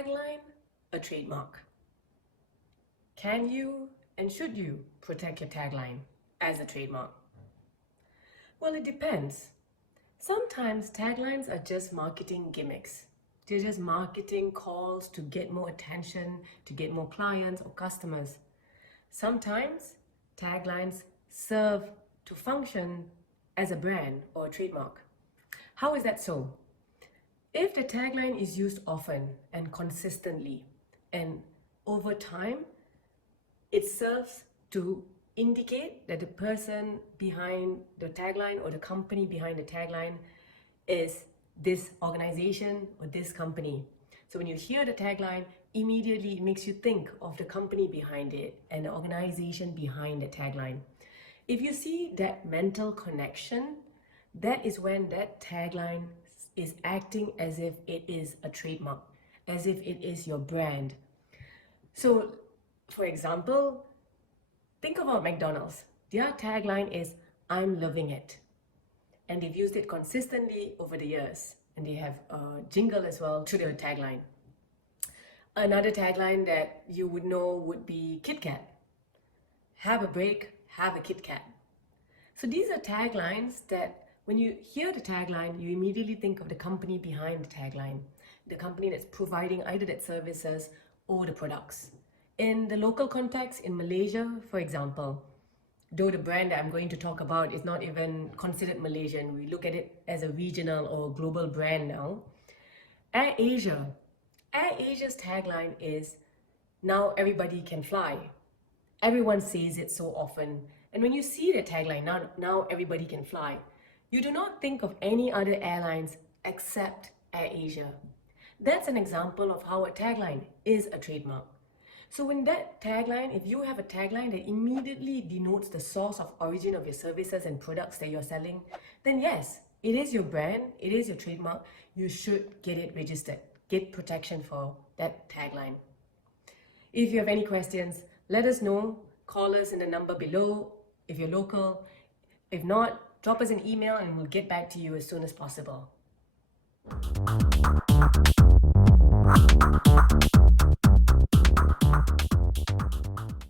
tagline a trademark? Can you and should you protect your tagline as a trademark? Well, it depends. Sometimes taglines are just marketing gimmicks. They're just marketing calls to get more attention, to get more clients or customers. Sometimes taglines serve to function as a brand or a trademark. How is that so? If the tagline is used often and consistently, and over time, it serves to indicate that the person behind the tagline or the company behind the tagline is this organization or this company. So when you hear the tagline, immediately it makes you think of the company behind it and the organization behind the tagline. If you see that mental connection, that is when that tagline is acting as if it is a trademark, as if it is your brand. So, for example, think about McDonald's. Their tagline is, "I'm loving it." And they've used it consistently over the years. And they have a jingle as well to their tagline. Another tagline that you would know would be Kit Kat. Have a break, have a Kit Kat. So these are taglines that when you hear the tagline, you immediately think of the company behind the tagline, the company that's providing either the services or the products. In the local context, in Malaysia, for example, though the brand that I'm going to talk about is not even considered Malaysian, we look at it as a regional or global brand now. AirAsia's tagline is, "Now everybody can fly." Everyone says it so often. And when you see the tagline, now everybody can fly, you do not think of any other airlines except AirAsia. That's an example of how a tagline is a trademark. So when that tagline, if you have a tagline that immediately denotes the source of origin of your services and products that you're selling, then yes, it is your brand, it is your trademark. You should get it registered, get protection for that tagline. If you have any questions, let us know. Call us in the number below if you're local. If not, drop us an email and we'll get back to you as soon as possible.